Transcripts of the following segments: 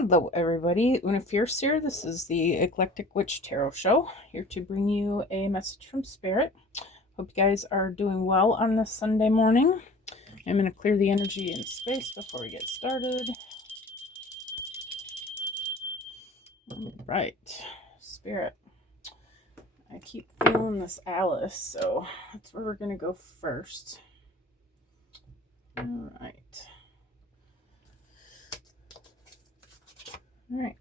Hello everybody, Una Fierce here. This is the Eclectic Witch Tarot Show, here to bring you a message from Spirit. Hope you guys are doing well on this Sunday morning. I'm going to clear the energy and space before we get started. Alright, Spirit. I keep feeling this Alice, so that's where we're going to go first. Alright. Alright.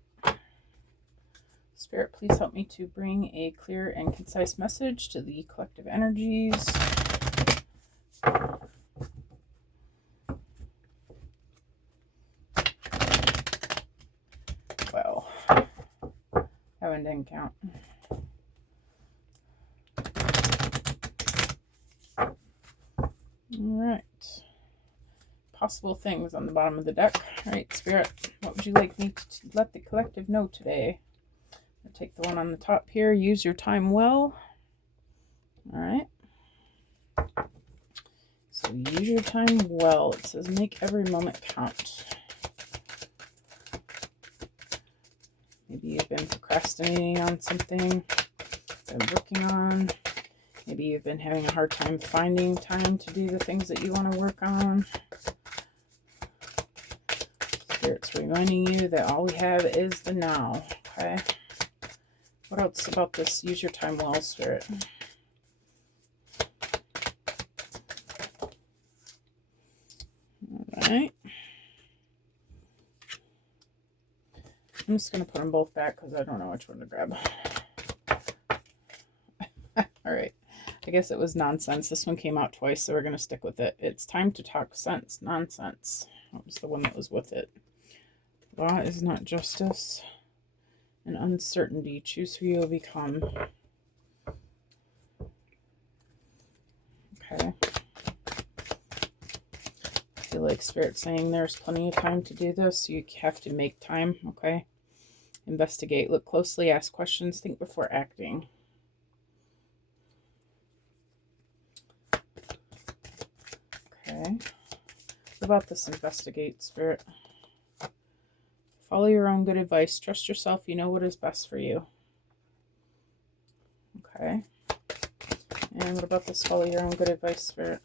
Spirit, please help me to bring a clear and concise message to the collective energies. Well, that one didn't count. Alright. Possible things on the bottom of the deck. Alright, Spirit, what would you like me to let the collective know today? I'll take the one on the top here. Use your time well. Alright. So use your time well. It says make every moment count. Maybe you've been procrastinating on something, been working on. Maybe you've been having a hard time finding time to do the things that you want to work on. Spirit's reminding you that all we have is the now, okay? What else about this? Use your time well, Spirit. Alright. I'm just going to put them both back because I don't know which one to grab. Alright. I guess it was nonsense. This one came out twice, so we're going to stick with it. It's time to talk sense. Nonsense. That was the one that was with it. Law is not justice. And uncertainty. Choose who you will become. Okay. I feel like Spirit's saying there's plenty of time to do this. You have to make time, okay? Investigate. Look closely. Ask questions. Think before acting. Okay. What about this investigate, Spirit? Follow your own good advice. Trust yourself. You know what is best for you. Okay. And what about this follow your own good advice, Spirit?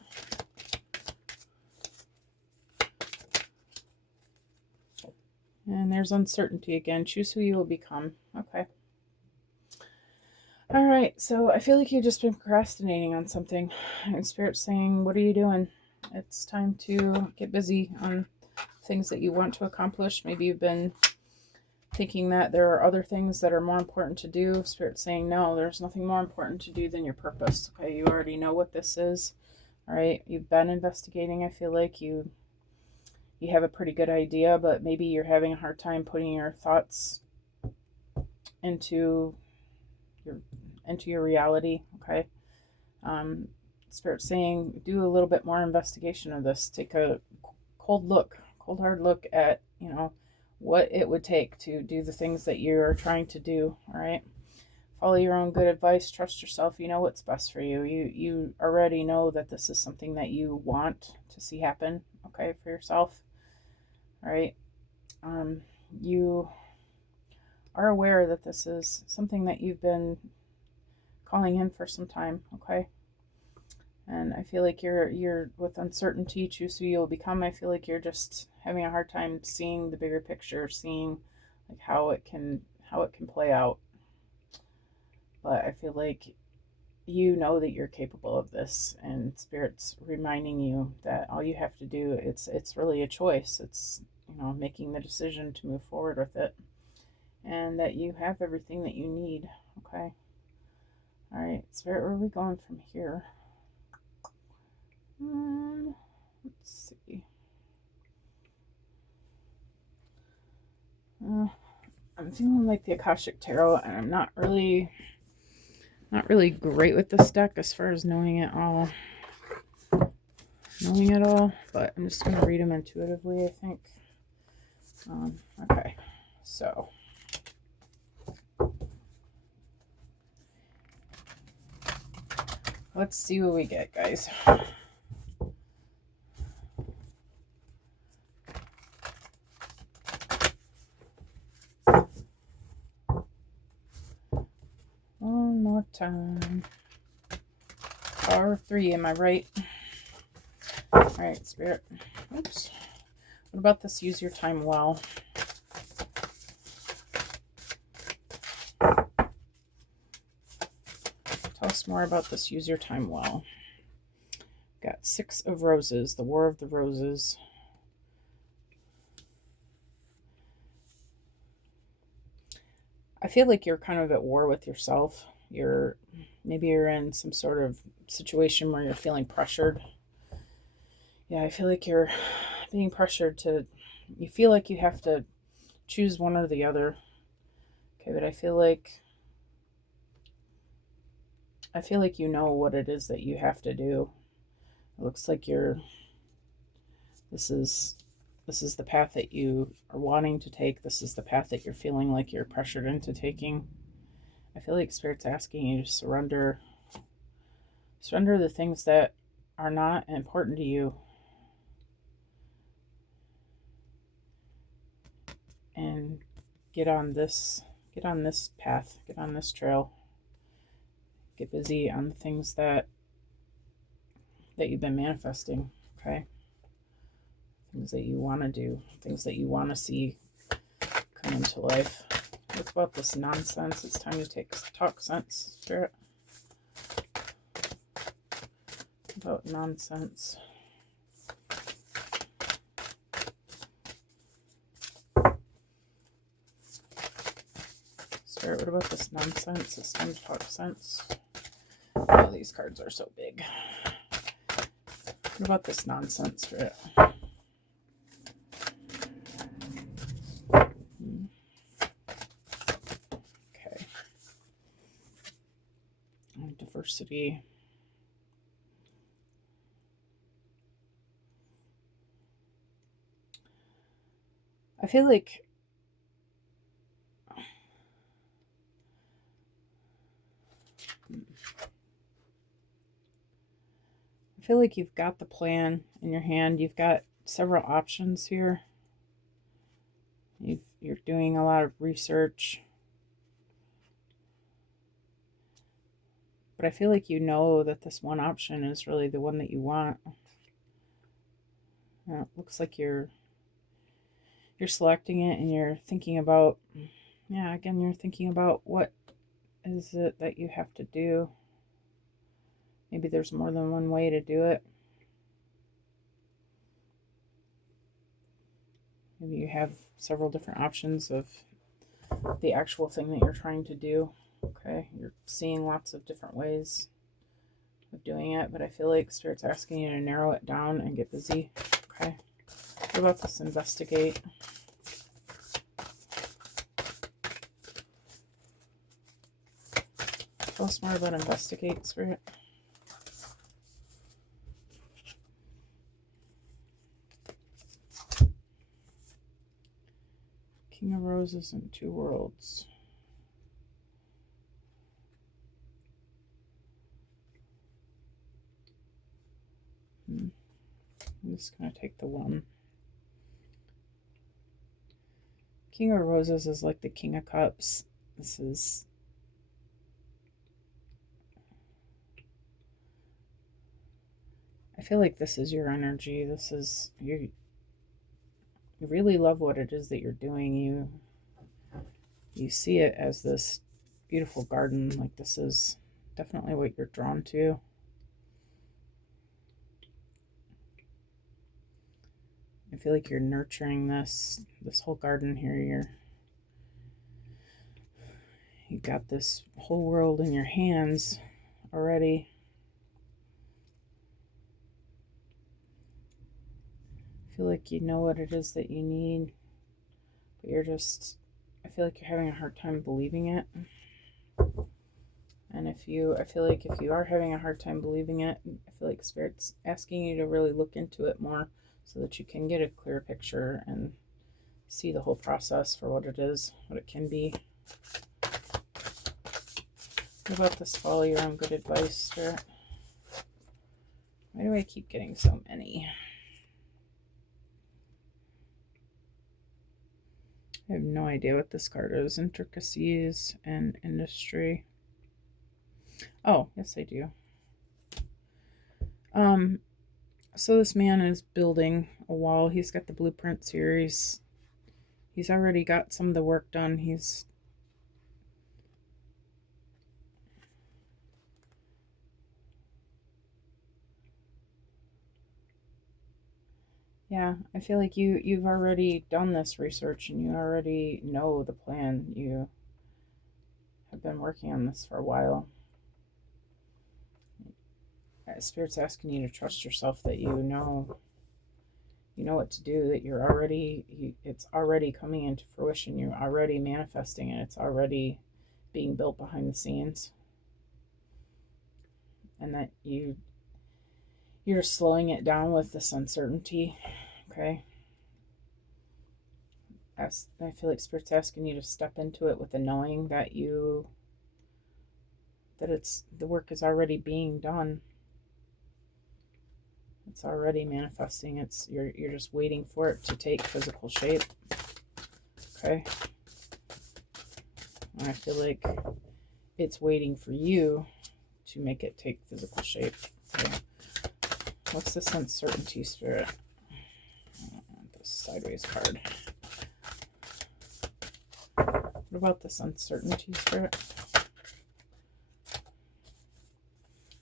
And there's uncertainty again. Choose who you will become. Okay. All right. So I feel like you've just been procrastinating on something. And Spirit's saying, what are you doing? It's time to get busy on things that you want to accomplish. Maybe you've been thinking that there are other things that are more important to do. Spirit's saying, no, there's nothing more important to do than your purpose. Okay, you already know what this is. All right, you've been investigating. I feel like you have a pretty good idea, but maybe you're having a hard time putting your thoughts into your reality. Okay. Spirit's saying do a little bit more investigation of this. Take a cold hard look at, what it would take to do the things that you're trying to do. All right. Follow your own good advice. Trust yourself. You know what's best for you. You already know that this is something that you want to see happen. Okay. For yourself. All right. You are aware that this is something that you've been calling in for some time. Okay. And I feel like you're with uncertainty, choose who you'll become. I feel like you're just having a hard time seeing the bigger picture, seeing like how it can play out. But I feel like you know that you're capable of this, and Spirit's reminding you that all you have to do, it's really a choice. It's, making the decision to move forward with it, and that you have everything that you need. Okay. All right, Spirit, where are we going from here? Let's see. I'm feeling like the Akashic Tarot, and I'm not really great with this deck as far as knowing it all. But I'm just going to read them intuitively, I think. Okay, so let's see what we get, guys. Power of 3, am I right? All right, Spirit. Oops. What about this? Use your time well. Tell us more about this. Use your time well. Got 6 of Roses, the War of the Roses. I feel like you're kind of at war with yourself. Maybe you're in some sort of situation where you're feeling pressured. Yeah, I feel like you're being pressured you feel like you have to choose one or the other. Okay, but I feel like you know what it is that you have to do. It looks like this is the path that you are wanting to take. This is the path that you're feeling like you're pressured into taking. I feel like Spirit's asking you to surrender the things that are not important to you, and get on this path, get on this trail. Get busy on the things that you've been manifesting, okay? Things that you want to do, things that you want to see come into life. What about this nonsense? It's time to talk sense, Spirit. About nonsense. Spirit, what about this nonsense? It's time to talk sense. Oh, these cards are so big. What about this nonsense, Spirit? Okay. Diversity. I feel like you've got the plan in your hand. You've got several options here. You're doing a lot of research. But I feel like you know that this one option is really the one that you want. It looks like you're selecting it, and you're thinking about, you're thinking about what is it that you have to do. Maybe there's more than one way to do it. Maybe you have several different options of the actual thing that you're trying to do. Okay, you're seeing lots of different ways of doing it, but I feel like Spirit's asking you to narrow it down and get busy. Okay, what about this investigate? Tell us more about investigate, Spirit. King of Roses and 2 Worlds. I'm just going to take the 1. King of Roses is like the King of Cups. I feel like this is your energy. This is you really love what it is that you're doing. You see it as this beautiful garden. Like, this is definitely what you're drawn to. I feel like you're nurturing this whole garden here. You got this whole world in your hands already. I feel like you know what it is that you need, but I feel like you're having a hard time believing it. And I feel like if you are having a hard time believing it, I feel like Spirit's asking you to really look into it more so that you can get a clear picture and see the whole process for what it is, what it can be. What about this? Follow your own good advice, Spirit? Why do I keep getting so many? I have no idea what this card is. Intricacies and industry. Oh, yes, I do. So this man is building a wall. He's got the blueprints here. He's already got some of the work done. Yeah, I feel like you've already done this research and you already know the plan. You have been working on this for a while. Spirit's asking you to trust yourself, that you know what to do, that it's already coming into fruition. You're already manifesting it. It's already being built behind the scenes. And that you're just slowing it down with this uncertainty. Okay. I feel like Spirit's asking you to step into it with the knowing that the work is already being done. It's already manifesting. You're just waiting for it to take physical shape. Okay. And I feel like it's waiting for you to make it take physical shape. Okay. What's this uncertainty, Spirit? This sideways card. What about this uncertainty, Spirit?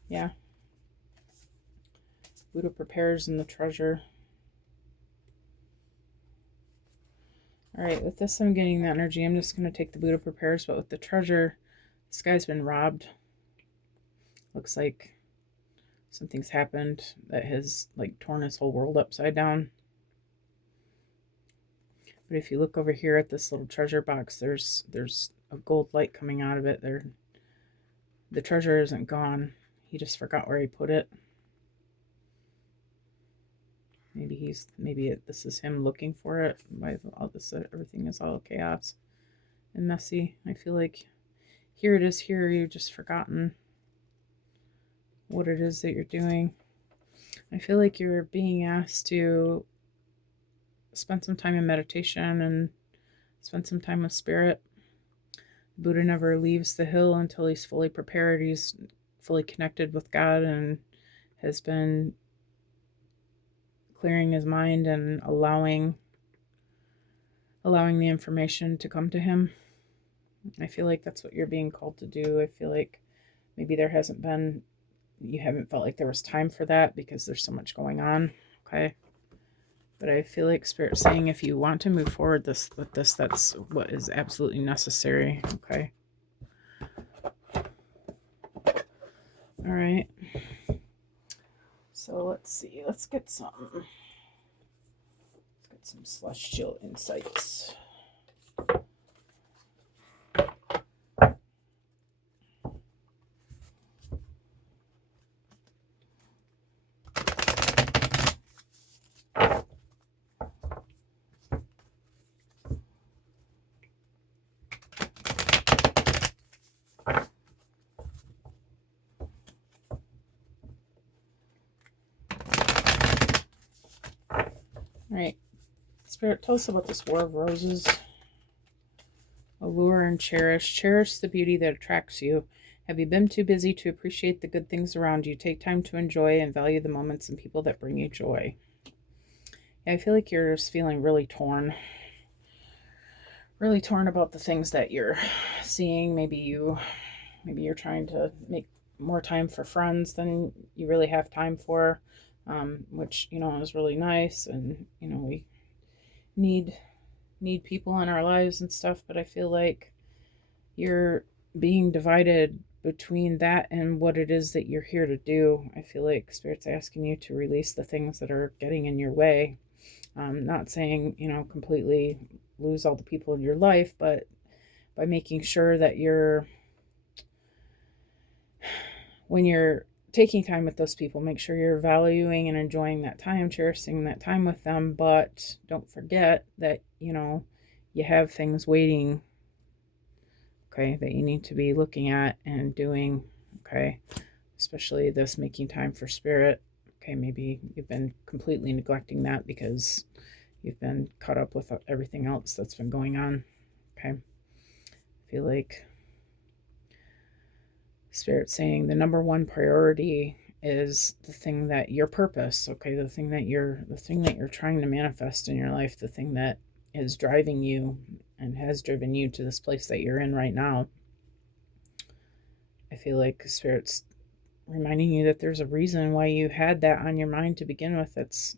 Yeah. Buddha prepares in the treasure. All right, with this I'm getting the energy. I'm just going to take the Buddha prepares, but with the treasure, this guy's been robbed. Looks like something's happened that has like torn his whole world upside down. But if you look over here at this little treasure box, there's a gold light coming out of it. The treasure isn't gone. He just forgot where he put it. This is him looking for it. By all this, everything is all chaos and messy. I feel like here it is. Here you've just forgotten what it is that you're doing. I feel like you're being asked to spend some time in meditation and spend some time with Spirit. Buddha never leaves the hill until he's fully prepared. He's fully connected with God and has been clearing his mind and allowing the information to come to him. I feel like that's what you're being called to do. I feel like maybe you haven't felt like there was time for that because there's so much going on. Okay. But I feel like Spirit's saying if you want to move forward with this, that's what is absolutely necessary. Okay. All right. So let's see. Let's get some celestial insights. All right. Spirit, tell us about this War of Roses. Allure and cherish. Cherish the beauty that attracts you. Have you been too busy to appreciate the good things around you? Take time to enjoy and value the moments and people that bring you joy. Yeah, I feel like you're just feeling really torn. Really torn about the things that you're seeing. Maybe you're trying to make more time for friends than you really have time for, which, is really nice. And, we need people in our lives and stuff, but I feel like you're being divided between that and what it is that you're here to do. I feel like Spirit's asking you to release the things that are getting in your way. Not saying, completely lose all the people in your life, but by making sure that when you're taking time with those people, make sure you're valuing and enjoying that time, cherishing that time with them, but don't forget that, you have things waiting, okay, that you need to be looking at and doing, okay, especially this making time for Spirit. Okay, maybe you've been completely neglecting that because you've been caught up with everything else that's been going on. Okay, I feel like Spirit saying the number one priority is the thing that your purpose, okay, the thing that you're trying to manifest in your life, the thing that is driving you and has driven you to this place that you're in right now. I feel like Spirit's reminding you that there's a reason why you had that on your mind to begin with. It's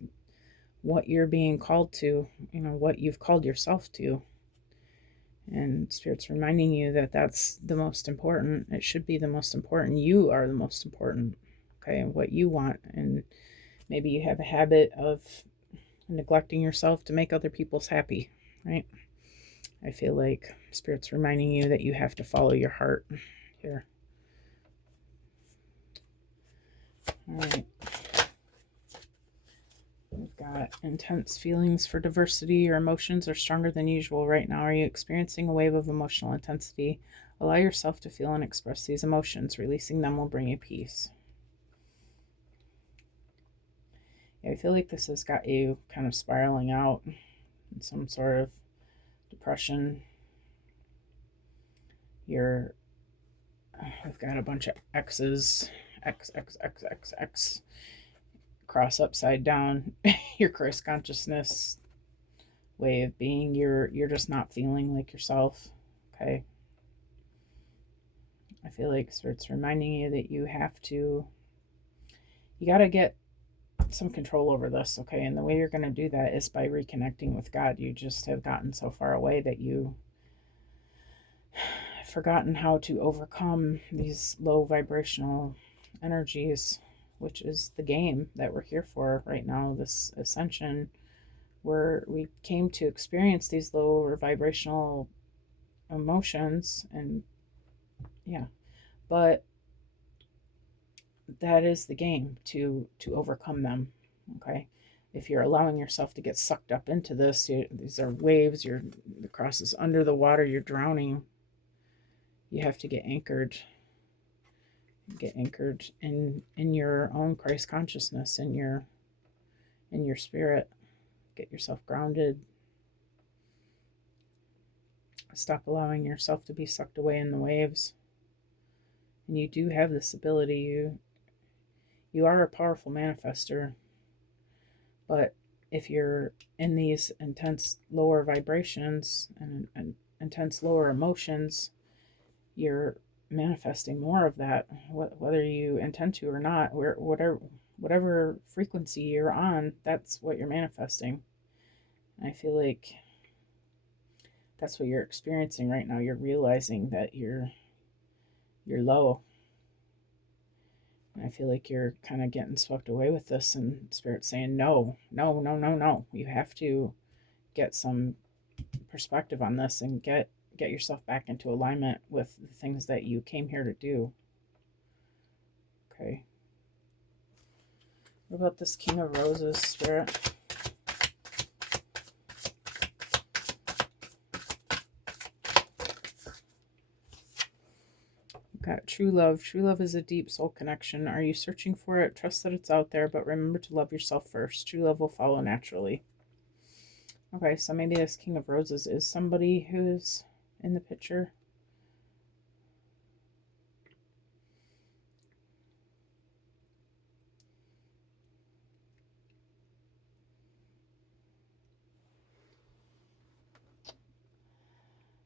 what you're being called to, what you've called yourself to. And Spirit's reminding you that that's the most important. It should be the most important. You are the most important, okay, and what you want. And maybe you have a habit of neglecting yourself to make other people's happy, right? I feel like Spirit's reminding you that you have to follow your heart here. All right. We've got intense feelings for diversity. Your emotions are stronger than usual right now. Are you experiencing a wave of emotional intensity? Allow yourself to feel and express these emotions. Releasing them will bring you peace. Yeah, I feel like this has got you kind of spiraling out in some sort of depression. We've got a bunch of X's, X, cross upside down. Your Christ consciousness way of being. You're just not feeling like yourself, okay? I feel like it's reminding you that you got to get some control over this, okay? And the way you're going to do that is by reconnecting with God. You just have gotten so far away that you have forgotten how to overcome these low vibrational energies, which is the game that we're here for right now, this ascension, where we came to experience these lower vibrational emotions. And yeah, but that is the game, to overcome them, okay? If you're allowing yourself to get sucked up into this, these are waves, the cross is under the water, you're drowning. You have to get anchored in your own Christ consciousness, in your spirit. Get yourself grounded. Stop allowing yourself to be sucked away in the waves. And you do have this ability. You are a powerful manifester. But if you're in these intense lower vibrations and intense lower emotions, you're manifesting more of that, whether you intend to or not. Whatever frequency you're on, that's what you're manifesting. And I feel like that's what you're experiencing right now. You're realizing that you're low. And I feel like you're kind of getting swept away with this, and Spirit's saying, no. You have to get some perspective on this and get yourself back into alignment with the things that you came here to do. Okay. What about this King of Roses, Spirit? Got true love. True love is a deep soul connection. Are you searching for it? Trust that it's out there, but remember to love yourself first. True love will follow naturally. Okay, so maybe this King of Roses is somebody who's in the picture.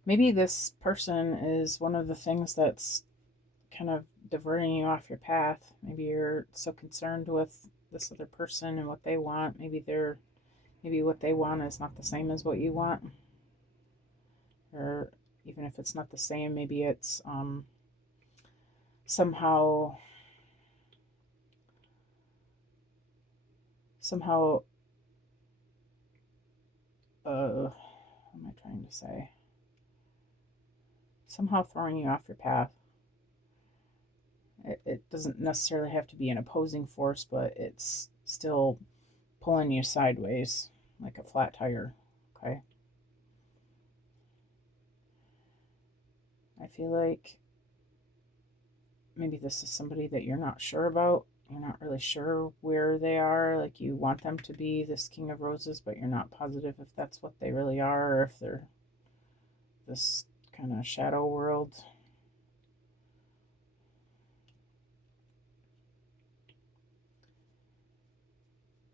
Maybe this person is one of the things that's kind of diverting you off your path. Maybe you're so concerned with this other person and what they want. Maybe what they want is not the same as what you want. Or even if it's not the same, maybe it's somehow what am I trying to say? Somehow throwing you off your path. It doesn't necessarily have to be an opposing force, but it's still pulling you sideways like a flat tire, okay? I feel like maybe this is somebody that you're not sure about. You're not really sure where they are. Like, you want them to be this King of Roses, but you're not positive if that's what they really are, or if they're this kind of shadow world.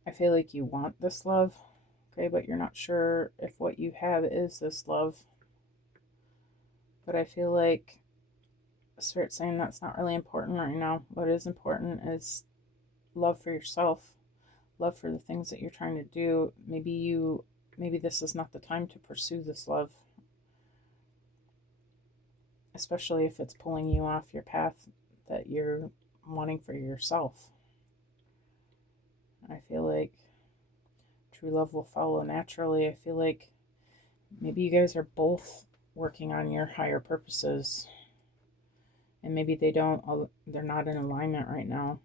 I feel like you want this love, okay, but you're not sure if what you have is this love. But I feel like Spirit's saying that's not really important right now. What is important is love for yourself, love for the things that you're trying to do. Maybe this is not the time to pursue this love, especially if it's pulling you off your path that you're wanting for yourself. I feel like true love will follow naturally. I feel like maybe you guys are both working on your higher purposes, and maybe they're not in alignment right now.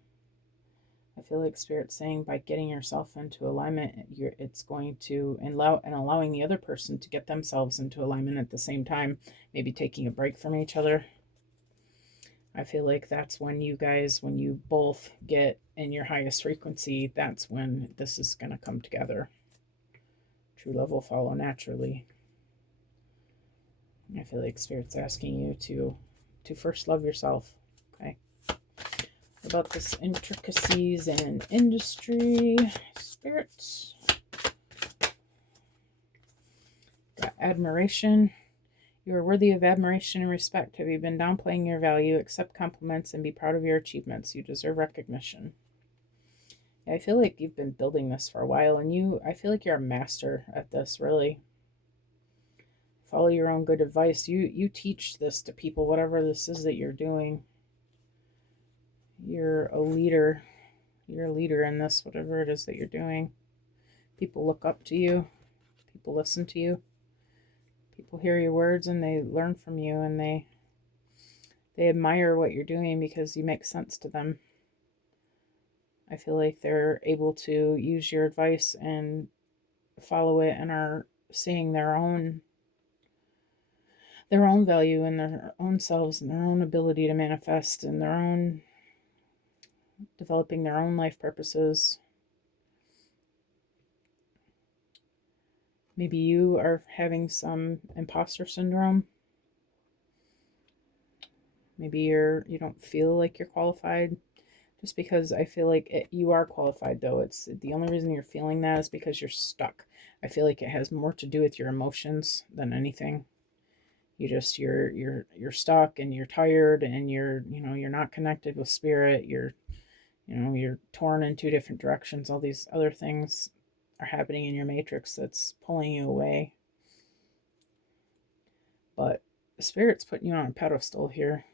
I feel like Spirit's saying by getting yourself into alignment, it's going to allowing the other person to get themselves into alignment at the same time, maybe taking a break from each other. I feel like that's when you both get in your highest frequency, that's when this is going to come together. True love will follow naturally. I feel like Spirit's asking you to first love yourself. Okay. About this intricacies in industry, Spirit. Got admiration. You are worthy of admiration and respect. Have you been downplaying your value? Accept compliments and be proud of your achievements. You deserve recognition. Yeah, I feel like you've been building this for a while, and I feel like you're a master at this, really. Follow your own good advice. You teach this to people, whatever this is that you're doing. You're a leader. You're a leader in this, whatever it is that you're doing. People look up to you. People listen to you. People hear your words and they learn from you, and they admire what you're doing because you make sense to them. I feel like they're able to use your advice and follow it and are seeing their own value in their own selves and their own ability to manifest and their own developing their own life purposes. Maybe you are having some imposter syndrome. Maybe you don't feel like you're qualified, just because I feel like you are qualified, though. It's the only reason you're feeling that is because you're stuck. I feel like it has more to do with your emotions than anything. You're stuck and you're tired and you're not connected with Spirit. You're torn in two different directions. All these other things are happening in your matrix that's pulling you away. But Spirit's putting you on a pedestal here.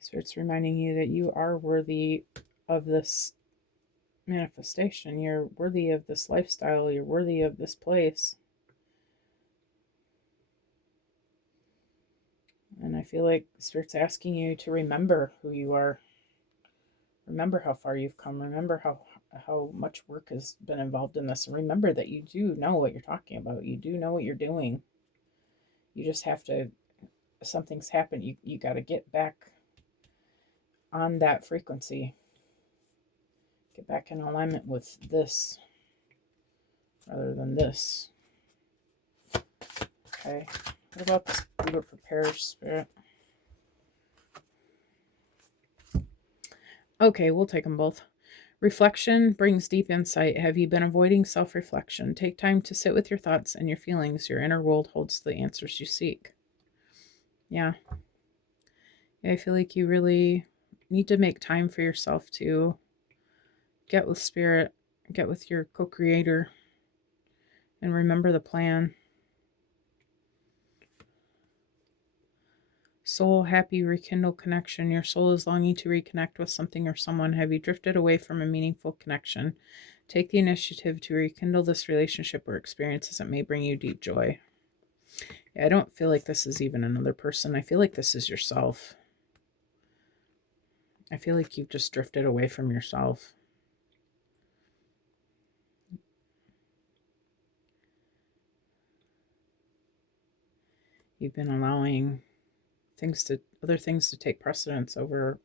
Spirit's reminding you that you are worthy of this manifestation. You're worthy of this lifestyle. You're worthy of this place. And I feel like Spirit's asking you to remember who you are. Remember how far you've come. Remember how much work has been involved in this. And remember that you do know what you're talking about. You do know what you're doing. You just have to, something's happened. You got to get back on that frequency. Get back in alignment with this rather than this. Okay. What about this Buddha prepares, Spirit? Okay, we'll take them both. Reflection brings deep insight. Have you been avoiding self-reflection? Take time to sit with your thoughts and your feelings. Your inner world holds the answers you seek. Yeah. I feel like you really need to make time for yourself to get with Spirit, get with your co-creator, and remember the plan. Soul happy rekindle connection. Your soul is longing to reconnect with something or someone. Have you drifted away from a meaningful connection? Take the initiative to rekindle this relationship or experiences that may bring you deep joy. Yeah, I don't feel like this is even another person. I feel like this is yourself. I feel like you've just drifted away from yourself. You've been allowing other things to take precedence over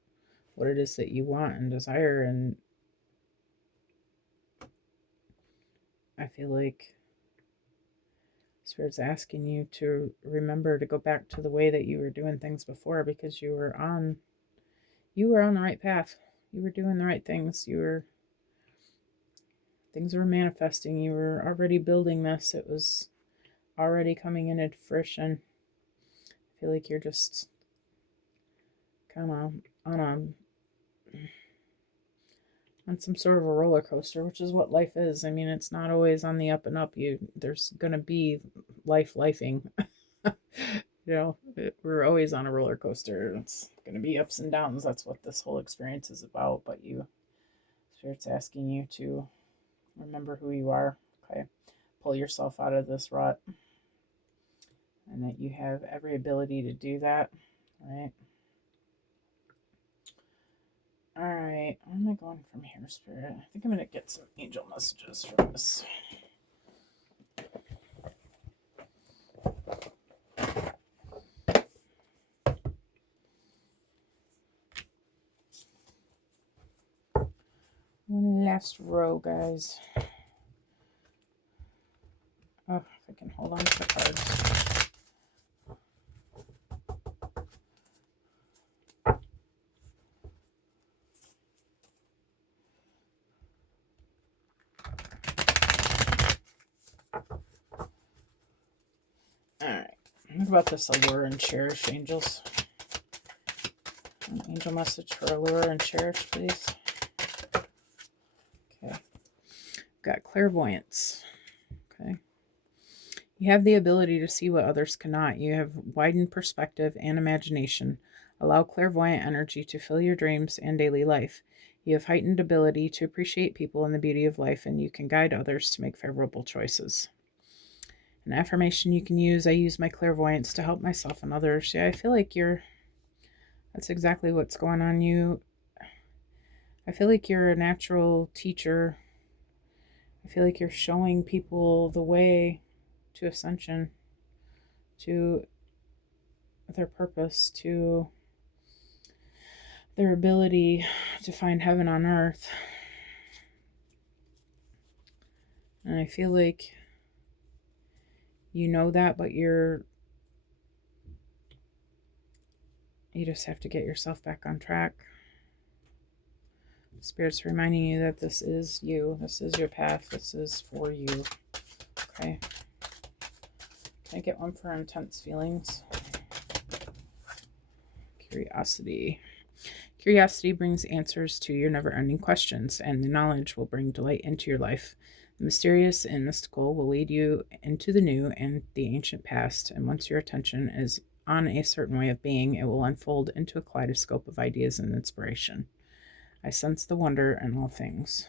what it is that you want and desire, and I feel like Spirit's asking you to remember to go back to the way that you were doing things before, because you were on the right path. doing the right things. Things were manifesting. You were already building this. It was already coming into fruition. I feel like you're just kind of on some sort of a roller coaster, which is what life is. I mean, it's not always on the up and up. There's gonna be lifing. We're always on a roller coaster. It's gonna be ups and downs. That's what this whole experience is about. But Spirit's asking you to remember who you are. Okay, pull yourself out of this rut, and that you have every ability to do that. Right. All right, where am I going from here, Spirit? I think I'm going to get some angel messages from this. One last row, guys. Oh, if I can hold on to the cards. Alright, what about this allure and cherish, angels? An angel message for allure and cherish, please. Okay, got clairvoyance. Okay, you have the ability to see what others cannot. You have widened perspective and imagination. Allow clairvoyant energy to fill your dreams and daily life. You have heightened ability to appreciate people and the beauty of life, and you can guide others to make favorable choices. An affirmation you can use: I use my clairvoyance to help myself and others. Yeah, I feel like that's exactly what's going on. I feel like you're a natural teacher. I feel like you're showing people the way to ascension, to their purpose, to their ability to find heaven on earth. And I feel like you know that, but you just have to get yourself back on track. Spirit's reminding you that this is you. This is your path. This is for you. Okay. Can I get one for intense feelings? Curiosity. Curiosity brings answers to your never-ending questions, and the knowledge will bring delight into your life. The mysterious and mystical will lead you into the new and the ancient past, and once your attention is on a certain way of being, it will unfold into a kaleidoscope of ideas and inspiration. I sense the wonder in all things.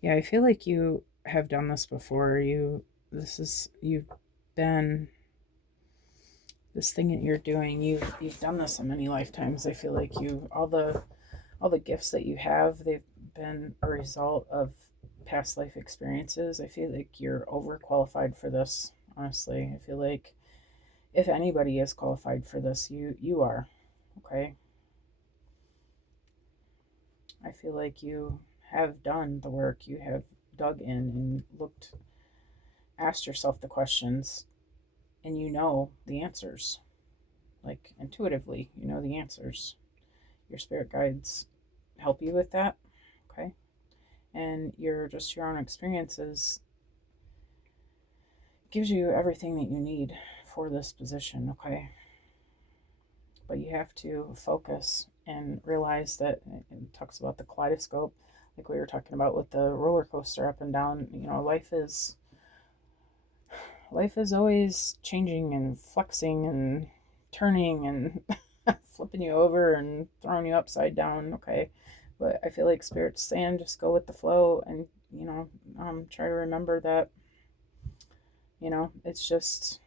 Yeah, I feel like you have done this before. You've been this thing that you're doing. You've done this in many lifetimes. I feel like all the gifts that you have, they've been a result of past life experiences. I feel like you're overqualified for this. Honestly, I feel like if anybody is qualified for this, you are. Okay. I feel like you have done the work. You have dug in and asked yourself the questions, and you know the answers. Like intuitively, you know the answers. Your spirit guides help you with that. Okay. And your own experiences gives you everything that you need for this position. Okay. But you have to focus and realize that it talks about the kaleidoscope, like we were talking about with the roller coaster up and down. Life is always changing and flexing and turning and flipping you over and throwing you upside down. Okay. But I feel like Spirit's saying just go with the flow, and try to remember that it's just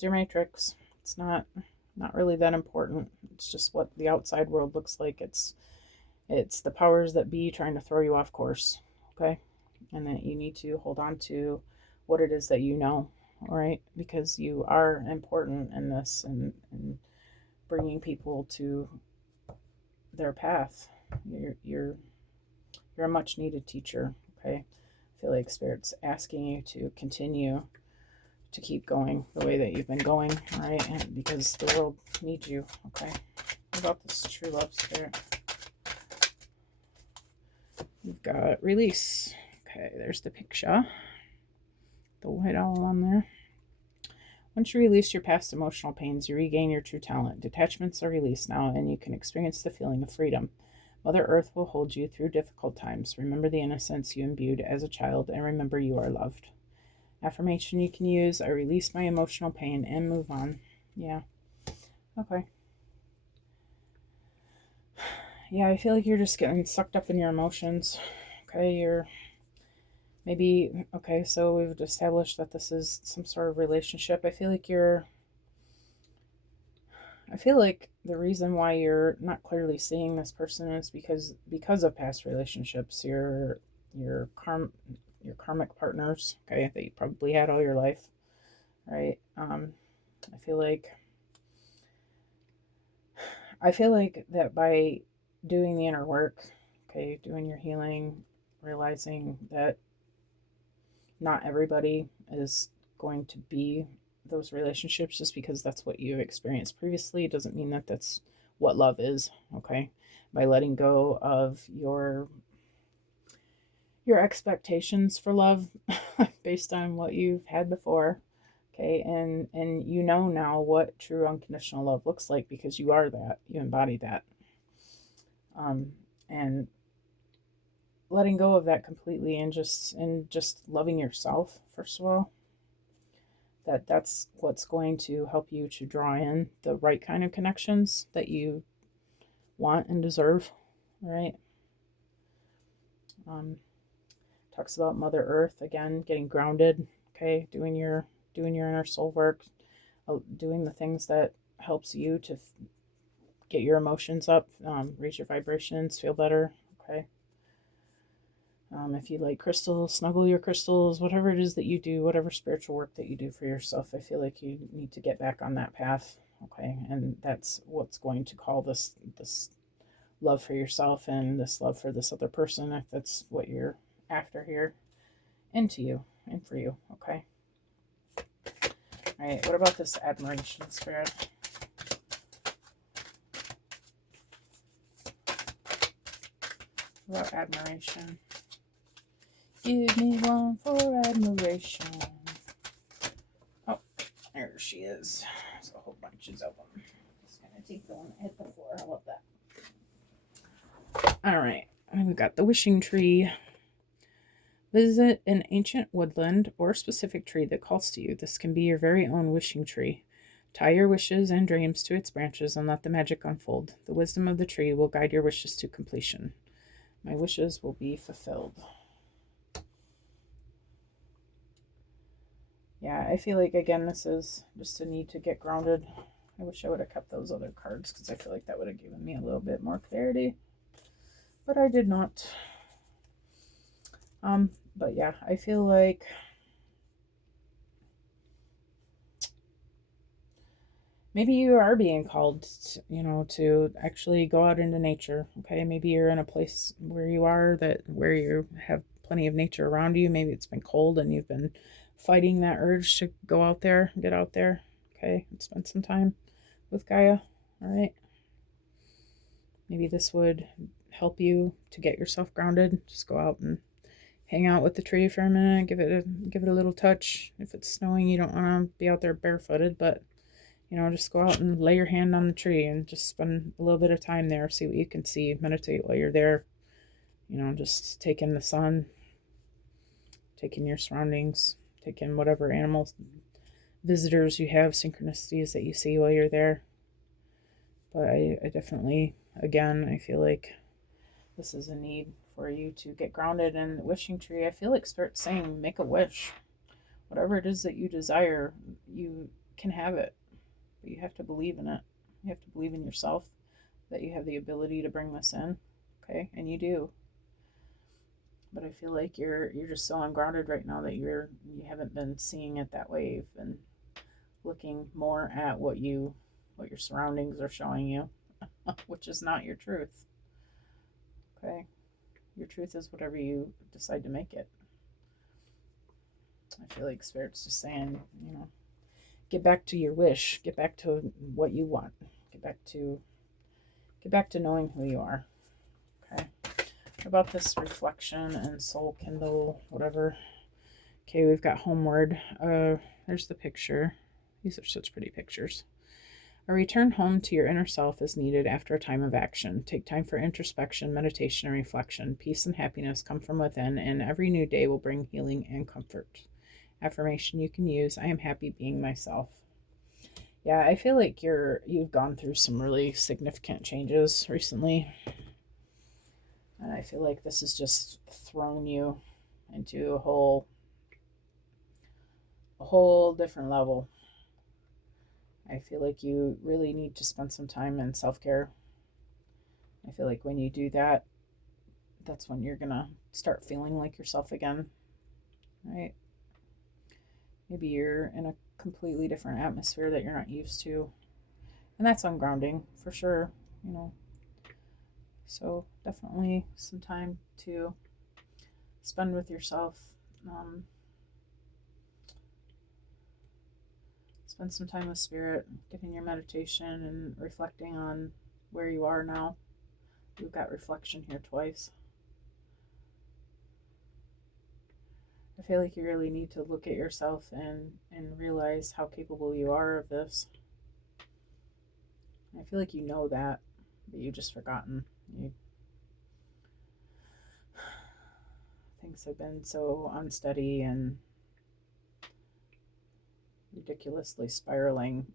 your matrix. It's not really that important. It's just what the outside world looks like. It's the powers that be trying to throw you off course. Okay. And that you need to hold on to what it is that you know. All right, because you are important in this, and bringing people to their path. You're a much needed teacher. Okay. I feel like Spirit's asking you to continue to keep going the way that you've been going, right? And because the world needs you, okay? What about this true love spirit? We've got release. Okay, there's the picture. The white owl on there. Once you release your past emotional pains, you regain your true talent. Detachments are released now, and you can experience the feeling of freedom. Mother Earth will hold you through difficult times. Remember the innocence you imbued as a child, and remember you are loved. Affirmation you can use: I release my emotional pain and move on. Yeah. Okay. Yeah, I feel like you're just getting sucked up in your emotions. Okay, you're maybe, okay, so we've established that this is some sort of relationship. I feel like the reason why you're not clearly seeing this person is because of past relationships, your karmic partners, okay, that you probably had all your life, right? I feel like that by doing the inner work, okay, doing your healing, realizing that not everybody is going to be those relationships just because that's what you've experienced previously. It doesn't mean that that's what love is, okay? By letting go of your expectations for love based on what you've had before, okay? And you know now what true unconditional love looks like because you are that. You embody that. And letting go of that completely and just loving yourself, first of all, that's what's going to help you to draw in the right kind of connections that you want and deserve, right? Talks about Mother Earth again, getting grounded, okay, doing your inner soul work, doing the things that helps you to get your emotions up, raise your vibrations, feel better, okay. If you like crystals, snuggle your crystals, whatever it is that you do, whatever spiritual work that you do for yourself, I feel like you need to get back on that path, okay? And that's what's going to call this love for yourself and this love for this other person, if that's what you're after here, into you and for you, okay? All right, what about this admiration spirit? What about admiration? Give me one for admiration. Oh, there she is. There's a whole bunch of them. Just gonna take the one that hit the floor. How about that? All right, we've got the wishing tree. Visit an ancient woodland or specific tree that calls to you. This can be your very own wishing tree. Tie your wishes and dreams to its branches and let the magic unfold. The wisdom of the tree will guide your wishes to completion. My wishes will be fulfilled. Yeah, I feel like, again, this is just a need to get grounded. I wish I would have kept those other cards because I feel like that would have given me a little bit more clarity. But I did not. But yeah, I feel like maybe you are being called, to actually go out into nature. Okay, maybe you're in a place where you are where you have plenty of nature around you. Maybe it's been cold and you've been fighting that urge to go out there, get out there. Okay, and spend some time with Gaia. All right. Maybe this would help you to get yourself grounded. Just go out and hang out with the tree for a minute. Give it a little touch. If it's snowing, you don't want to be out there barefooted, but just go out and lay your hand on the tree and just spend a little bit of time there. See what you can see. Meditate while you're there. Just take in the sun, take in your surroundings, take in whatever animals, visitors you have, synchronicities that you see while you're there. But I definitely, again, I feel like this is a need for you to get grounded. And the wishing tree, I feel like, start saying, make a wish. Whatever it is that you desire, you can have it. But you have to believe in it. You have to believe in yourself, that you have the ability to bring this in, okay? And you do. But I feel like you're just so ungrounded right now that you haven't been seeing it that way. You've been looking more at what your surroundings are showing you, which is not your truth. Okay? Your truth is whatever you decide to make it. I feel like Spirit's just saying, get back to your wish, get back to what you want, get back to knowing who you are. Okay. What about this reflection and soul kindle, whatever? Okay, we've got homeward. There's the picture. These are such pretty pictures. A return home to your inner self is needed after a time of action. Take time for introspection, meditation, and reflection. Peace and happiness come from within, and every new day will bring healing and comfort. Affirmation you can use: I am happy being myself. Yeah, I feel like you've gone through some really significant changes recently. And I feel like this has just thrown you into a whole different level. I feel like you really need to spend some time in self-care. I feel like when you do that, that's when you're gonna start feeling like yourself again, right? Maybe you're in a completely different atmosphere that you're not used to, and that's ungrounding for sure, So definitely some time to spend with yourself. Spend some time with Spirit, getting your meditation and reflecting on where you are now. We've got reflection here twice. I feel like you really need to look at yourself and realize how capable you are of this. I feel like you know that, but you've just forgotten. Things have been so unsteady and ridiculously spiraling.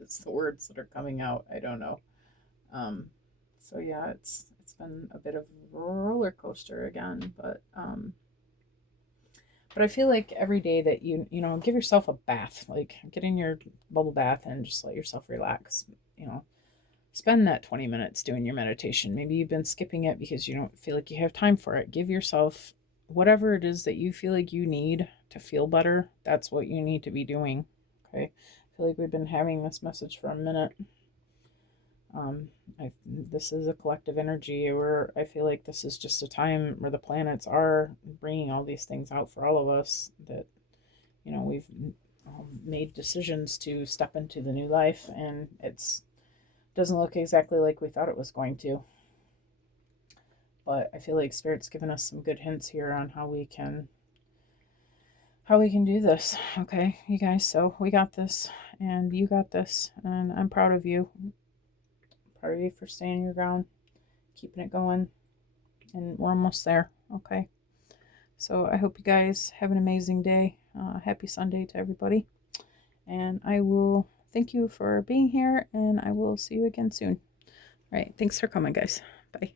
It's the words that are coming out. I don't know. So yeah, it's been a bit of a roller coaster again, but I feel like every day that you give yourself a bath, like get in your bubble bath and just let yourself relax. Spend that 20 minutes doing your meditation. Maybe you've been skipping it because you don't feel like you have time for it. Give yourself whatever it is that you feel like you need to feel better. That's what you need to be doing. Okay. I feel like we've been having this message for a minute. This is a collective energy where I feel like this is just a time where the planets are bringing all these things out for all of us, that we've made decisions to step into the new life, and it doesn't look exactly like we thought it was going to, but I feel like Spirit's given us some good hints here on how we can do this. Okay, you guys, so we got this, and you got this, and I'm proud of you. Proud of you for staying your ground, keeping it going, and we're almost there. Okay, so I hope you guys have an amazing day. Happy Sunday to everybody, and I will thank you for being here, and I will see you again soon. All right, thanks for coming, guys. Bye.